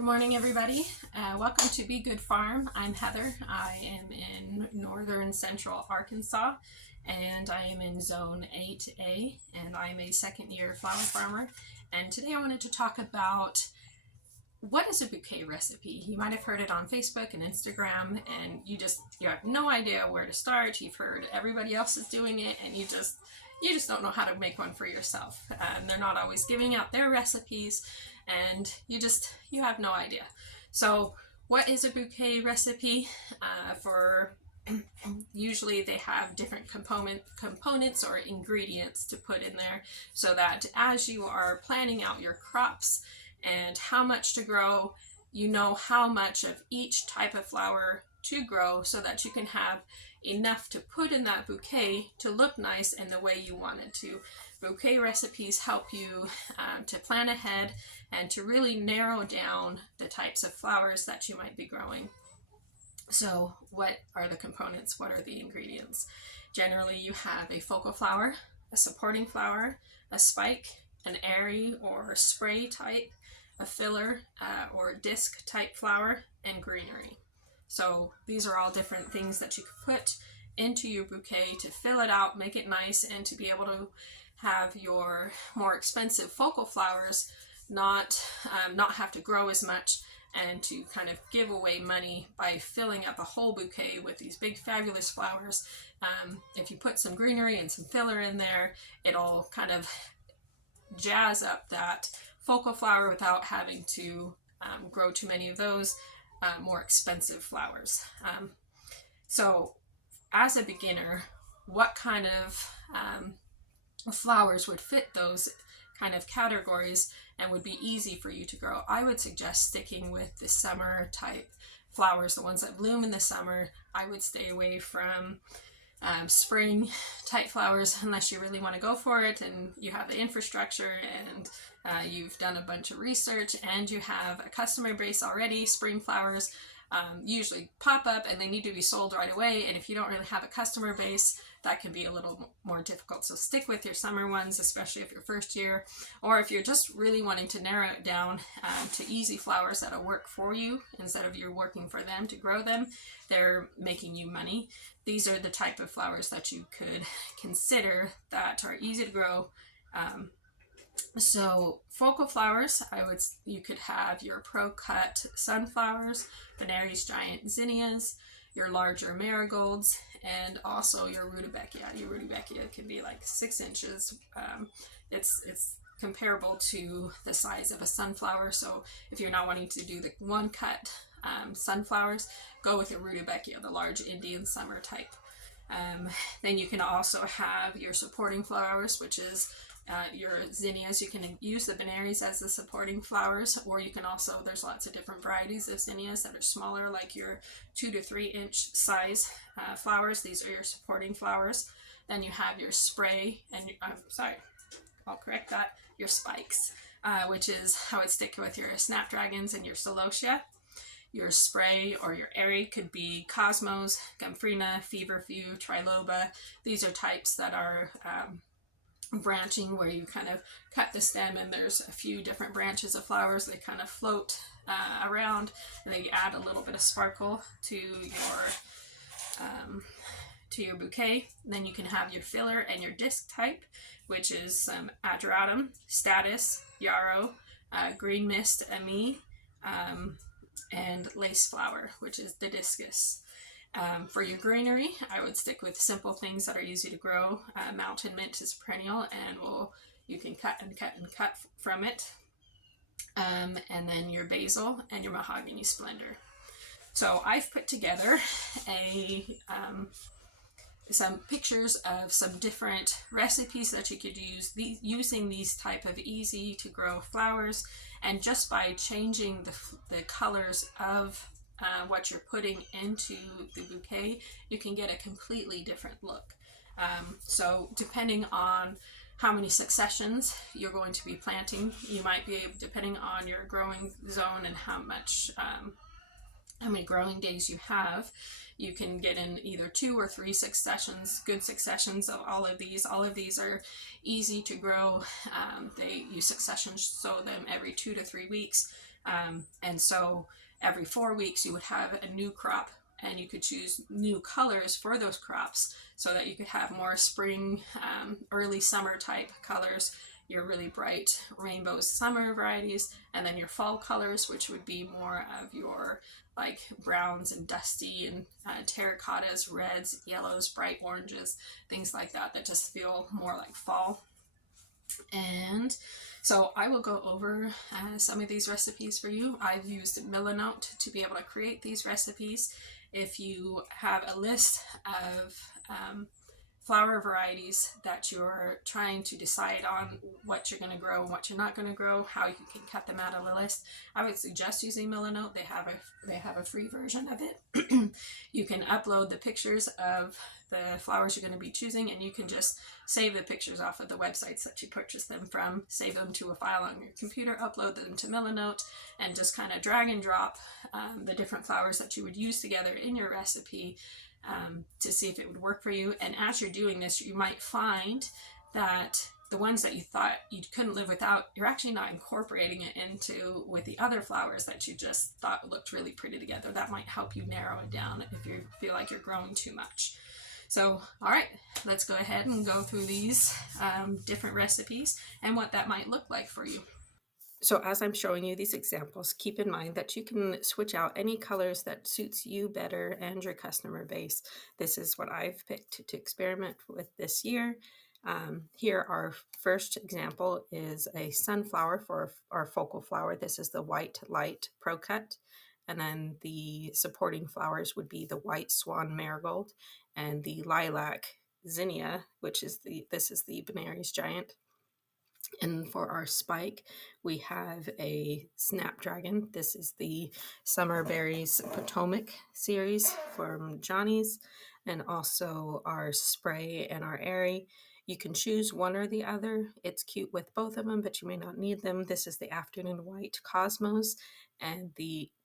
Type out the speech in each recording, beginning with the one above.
Good morning, everybody. Welcome to Be Good Farm. I'm Heather. I am in northern central Arkansas, and I am in Zone 8A, and I'm a second-year flower farmer. And today I wanted to talk about what is a bouquet recipe. You might have heard it on Facebook and Instagram, and you have no idea where to start. You've heard everybody else is doing it, and you just don't know how to make one for yourself. They're not always giving out their recipes, and you have no idea. So what is a bouquet recipe? Usually they have different components or ingredients to put in there, so that as you are planning out your crops and how much to grow, you know how much of each type of flower to grow, so that you can have enough to put in that bouquet to look nice in the way you want it to. Bouquet recipes help you to plan ahead and to really narrow down the types of flowers that you might be growing. So what are the components? What are the ingredients? Generally, you have a focal flower, a supporting flower, a spike, an airy or spray type, a filler or disc type flower, and greenery. So these are all different things that you could put into your bouquet to fill it out, make it nice, and to be able to have your more expensive focal flowers not have to grow as much, and to kind of give away money by filling up a whole bouquet with these big fabulous flowers. If you put some greenery and some filler in there, it'll kind of jazz up that focal flower without having to grow too many of those more expensive flowers. So as a beginner, what kind of flowers would fit those kind of categories and would be easy for you to grow? I would suggest sticking with the summer type flowers, the ones that bloom in the summer. I would stay away from spring type flowers unless you really want to go for it and you have the infrastructure and you've done a bunch of research and you have a customer base already. Spring flowers usually pop up and they need to be sold right away, and if you don't really have a customer base, that can be a little more difficult. So stick with your summer ones, especially if you're first year, or if you're just really wanting to narrow it down to easy flowers that'll work for you instead of you're working for them to grow them. They're making you money. These are the type of flowers that you could consider that are easy to grow. So focal flowers, you could have your pro-cut sunflowers, Veneris giant zinnias, your larger marigolds, and also your rudbeckia. Your rudbeckia can be like 6 inches. It's comparable to the size of a sunflower. So if you're not wanting to do the one cut sunflowers, go with your rudbeckia, the large Indian summer type. Then you can also have your supporting flowers, which is your zinnias. You can use the Veneris as the supporting flowers, or you can also, there's lots of different varieties of zinnias that are smaller, like your 2 to 3 inch size flowers. These are your supporting flowers. Then you have your spray, and I'll correct that, your spikes, which is how it stick with your snapdragons and your celosia. Your spray or your airy could be cosmos, gomphrena, feverfew, triloba. These are types that are branching, where you kind of cut the stem and there's a few different branches of flowers. They kind of float around, and they add a little bit of sparkle to your bouquet. Then you can have your filler and your disc type, which is some ageratum, status, yarrow, green mist, ami, and lace flower, which is the discus. For your greenery, I would stick with simple things that are easy to grow. Mountain mint is perennial, and you can cut and cut and cut from it. And then your basil and your mahogany splendor. So I've put together some pictures of some different recipes that you could use using these type of easy to grow flowers, and just by changing the colors of what you're putting into the bouquet, you can get a completely different look. So depending on how many successions you're going to be planting, you might be able, depending on your growing zone and how many growing days you have, you can get in either 2 or 3 successions, good successions of all of these. All of these are easy to grow. You succession sow them every 2 to 3 weeks. And so every 4 weeks you would have a new crop, and you could choose new colors for those crops so that you could have more spring, early summer type colors, your really bright rainbow summer varieties, and then your fall colors, which would be more of your like browns and dusty and terracottas, reds, yellows, bright oranges, things like that, that just feel more like fall. And so I will go over some of these recipes for you. I've used Milanote to be able to create these recipes. If you have a list of flower varieties that you're trying to decide on what you're going to grow and what you're not going to grow, how you can cut them out of the list, I would suggest using Milanote. They have a free version of it. You can upload the pictures of the flowers you're going to be choosing, and you can just save the pictures off of the websites that you purchase them from, save them to a file on your computer, upload them to Milanote, and just kind of drag and drop the different flowers that you would use together in your recipe to see if it would work for you. And as you're doing this, you might find that the ones that you thought you couldn't live without, you're actually not incorporating it into with the other flowers that you just thought looked really pretty together. That might help you narrow it down if you feel like you're growing too much. So, all right, let's go ahead and go through these different recipes and what that might look like for you. So as I'm showing you these examples, keep in mind that you can switch out any colors that suits you better and your customer base. This is what I've picked to experiment with this year. Here, our first example is a sunflower for our focal flower. This is the White Light Pro Cut. And then the supporting flowers would be the White Swan Marigold and the Lilac Zinnia, this is the Benares Giant. And for our spike, we have a Snapdragon. This is the Summer Berries Potomac series from Johnny's, and also our spray and our airy. You can choose one or the other. It's cute with both of them, but you may not need them. This is the Afternoon White Cosmos and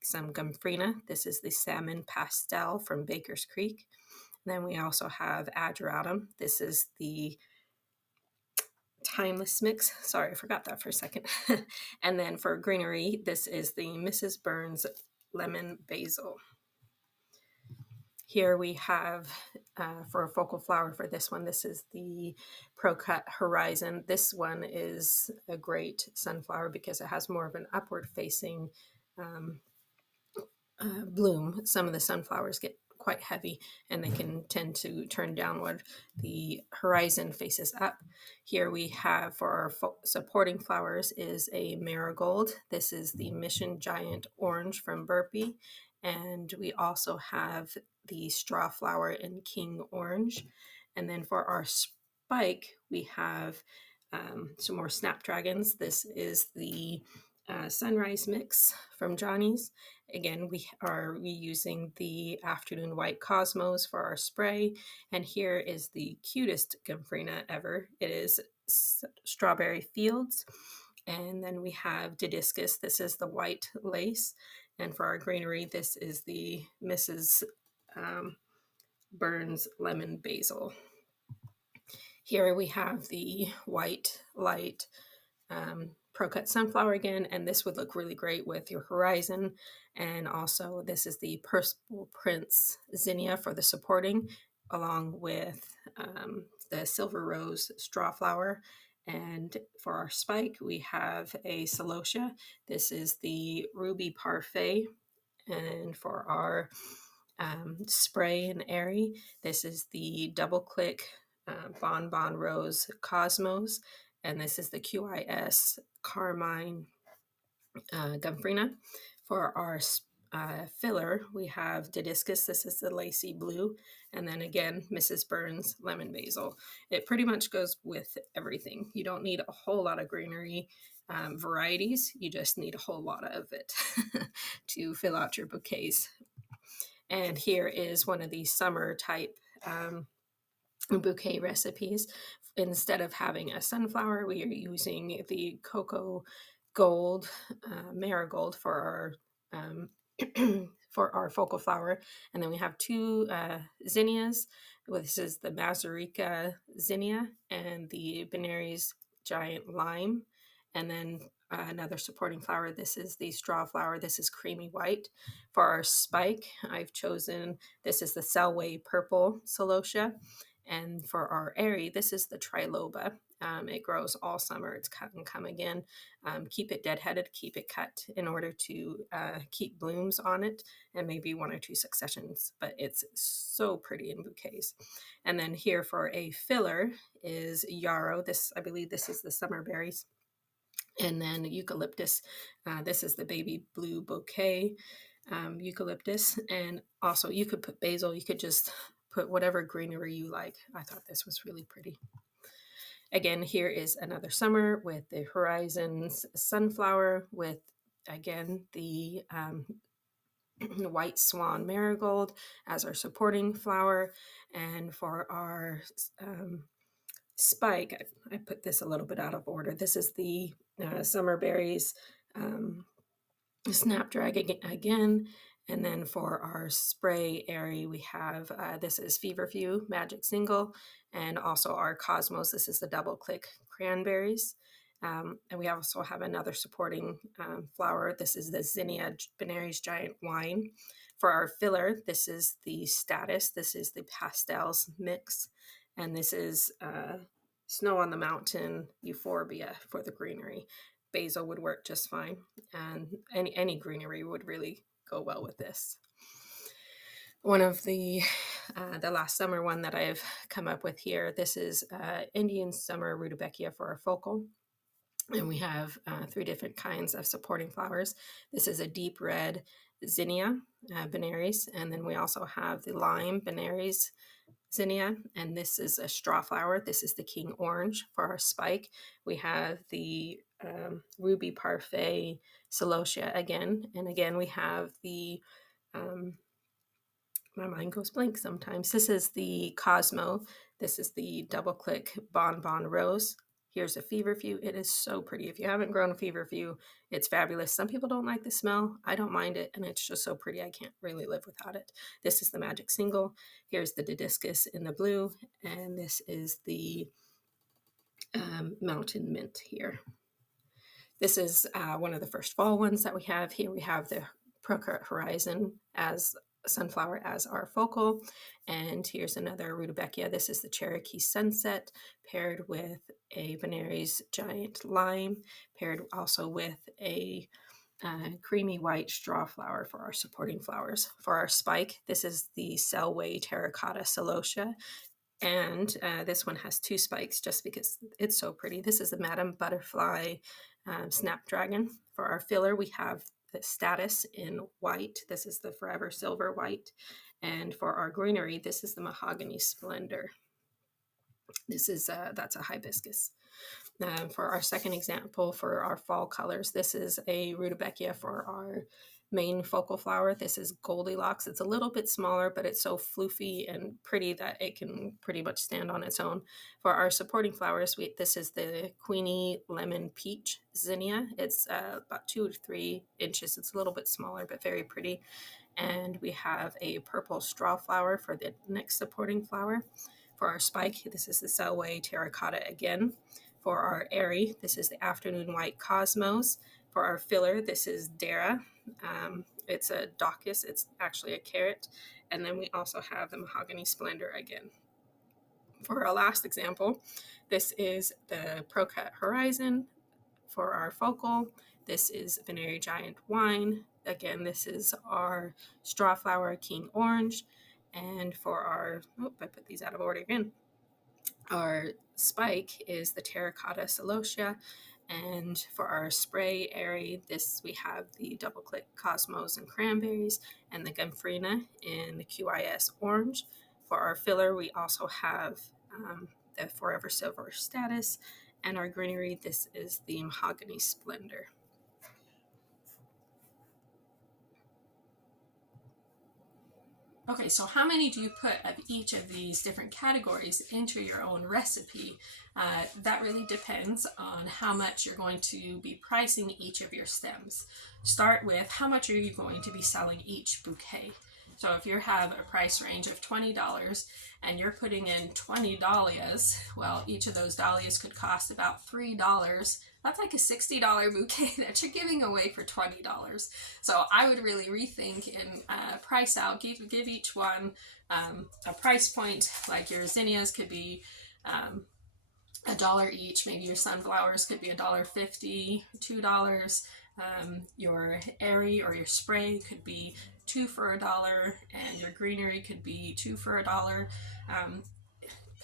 some Gumfrina. This is the Salmon Pastel from Baker's Creek. Then we also have Ageratum. This is the Timeless Mix. Sorry, I forgot that for a second. And then for greenery, this is the Mrs. Burns Lemon Basil. Here we have, for a focal flower for this one, this is the Pro Cut Horizon. This one is a great sunflower because it has more of an upward facing bloom. Some of the sunflowers get quite heavy and they can tend to turn downward. The horizon faces up. Here we have for our supporting flowers is a marigold. This is the Mission Giant Orange from Burpee. And we also have the straw flower in King Orange. And then for our spike, we have some more Snapdragons. This is the Sunrise Mix from Johnny's. Again, we are reusing the Afternoon White Cosmos for our spray. And here is the cutest Gumfrina ever. It is Strawberry Fields. And then we have Didiscus. This is the White Lace. And for our greenery, this is the Mrs. Burns Lemon Basil. Here we have the White Light Pro Cut Sunflower again, and this would look really great with your horizon. And also this is the Purple Prince Zinnia for the supporting, along with the Silver Rose Straw Flower. And for our spike, we have a Celosia. This is the Ruby Parfait. And for our spray and airy, this is the Double Click Bon Bon Rose Cosmos. And this is the QIS Carmine Gumfrina. For our filler, we have Didiscus. This is the Lacy Blue. And then again, Mrs. Burns Lemon Basil. It pretty much goes with everything. You don't need a whole lot of greenery varieties. You just need a whole lot of it to fill out your bouquets. And here is one of these summer type bouquet recipes. Instead of having a sunflower, we are using the Cocoa Gold Marigold for our for our focal flower. And then we have two zinnias. This is the Mazurika Zinnia and the Benares Giant Lime. And then another supporting flower, this is the straw flower. This is creamy white. For our spike, I've chosen, this is the Selway purple celosia. And for our airy, this is the triloba. It grows all summer. It's cut and come again. Keep it deadheaded, keep it cut in order to keep blooms on it, and maybe 1 or 2 successions, but it's so pretty in bouquets. And then here for a filler is yarrow. This, I believe this is the summer berries. And then eucalyptus. This is the baby blue bouquet eucalyptus. And also you could put basil. You could just put whatever greenery you like. I thought this was really pretty. Again, here is another summer with the Horizons sunflower with, again, the white swan marigold as our supporting flower. And for our spike, I put this a little bit out of order. This is the summer berries snapdragon again. And then for our spray airy, we have this is Feverfew Magic Single, and also our Cosmos. This is the double click cranberries. And we also have another supporting flower. This is the Zinnia Benary's Giant Wine. For our filler, this is the Status. This is the Pastels Mix. And this is Snow on the Mountain Euphorbia for the greenery. Basil would work just fine, and any greenery would really go well with this. One of the last summer one that I've come up with here, this is Indian Summer Rudbeckia for our focal. And we have 3 different kinds of supporting flowers. This is a deep red zinnia Benary's, and then we also have the lime Benary's zinnia, and this is a straw flower. This is the King Orange. For our spike, we have the Ruby Parfait celosia again, and again we have the my mind goes blank sometimes. This is the Cosmo. This is the double click Bonbon Rose. Here's a Feverfew. It is so pretty. If you haven't grown a Feverfew, it's fabulous. Some people don't like the smell. I don't mind it, and it's just so pretty. I can't really live without it. This is the Magic Single. Here's the Didiscus in the blue, and this is the Mountain Mint here. This is one of the first fall ones that we have. Here we have the Procurt Horizon as sunflower as our focal. And here's another Rudbeckia. This is the Cherokee Sunset paired with a Benary's Giant Lime, paired also with a creamy white straw flower for our supporting flowers. For our spike, this is the Selway Terracotta Celosia. And this one has 2 spikes just because it's so pretty. This is the Madame Butterfly Snapdragon. For our filler, we have the Status in white. This is the Forever Silver White. And for our greenery, this is the Mahogany Splendor. This is that's a hibiscus. For our second example, for our fall colors, this is a Rudbeckia for our main focal flower. This is Goldilocks. It's a little bit smaller, but it's so floofy and pretty that it can pretty much stand on its own. For our supporting flowers, this is the Queenie Lemon Peach Zinnia. It's about 2 to 3 inches. It's a little bit smaller, but very pretty. And we have a purple straw flower for the next supporting flower. For our spike, this is the Selway Terracotta again. For our airy, this is the Afternoon White Cosmos. For our filler, this is Dara. It's a Daucus. It's actually a carrot. And then we also have the Mahogany Splendor again. For our last example, this is the Procurt Horizon. For our focal, this is Benary's Giant Wine. Again, this is our straw flower King Orange. And for our, I put these out of order again. Our spike is the Terracotta Celosia. And for our spray airy, we have the double click Cosmos and Cranberries and the Gomphrena in the QIS Orange. For our filler, we also have the Forever Silver Status. And our greenery, this is the Mahogany Splendor. Okay, so how many do you put of each of these different categories into your own recipe? That really depends on how much you're going to be pricing each of your stems. Start with how much are you going to be selling each bouquet. So if you have a price range of $20 and you're putting in 20 dahlias, well, each of those dahlias could cost about $3 that's like a $60 bouquet that you're giving away for $20. So I would really rethink and price out, give each one a price point. Like your zinnias could be $1 each. Maybe your sunflowers could be $1.50, $2. Your airy or your spray could be 2 for $1, and your greenery could be 2 for $1.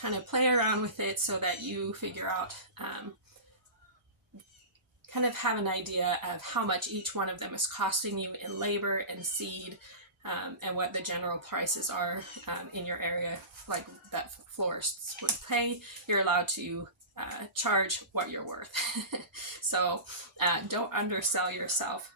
Kind of play around with it so that you figure out, kind of have an idea of how much each one of them is costing you in labor and seed, and what the general prices are in your area, like that florists would pay. You're allowed to charge what you're worth. So don't undersell yourself.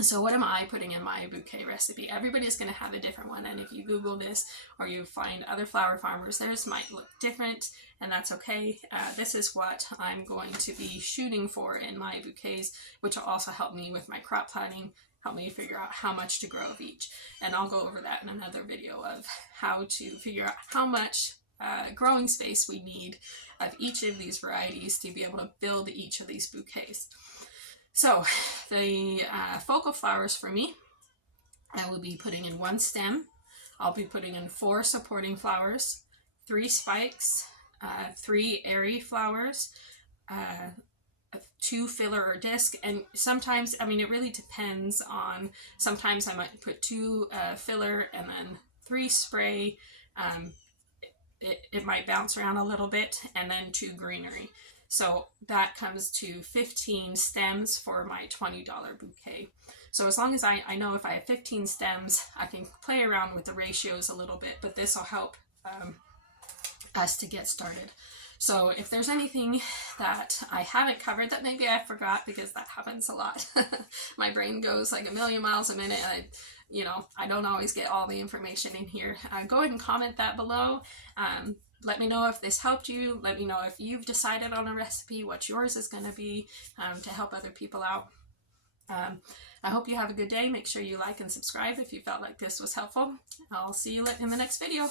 So what am I putting in my bouquet recipe? Everybody's going to have a different one, and if you Google this or you find other flower farmers, theirs might look different, and that's okay. This is what I'm going to be shooting for in my bouquets, which will also help me with my crop planning, help me figure out how much to grow of each. And I'll go over that in another video of how to figure out how much growing space we need of each of these varieties to be able to build each of these bouquets. So the focal flowers for me, I will be putting in 1 stem. I'll be putting in 4 supporting flowers, 3 spikes, 3 airy flowers, 2 filler or disc, and sometimes, I mean, it really depends on, sometimes I might put 2 filler and then 3 spray. It might bounce around a little bit, and then 2 greenery. So that comes to 15 stems for my $20 bouquet. So as long as I know if I have 15 stems, I can play around with the ratios a little bit, but this will help us to get started. So if there's anything that I haven't covered that maybe I forgot, because that happens a lot. My brain goes like a million miles a minute, and I don't always get all the information in here. Go ahead and comment that below. Let me know if this helped you. Let me know if you've decided on a recipe, what yours is going to be, to help other people out. I hope you have a good day. Make sure you like and subscribe if you felt like this was helpful. I'll see you in the next video.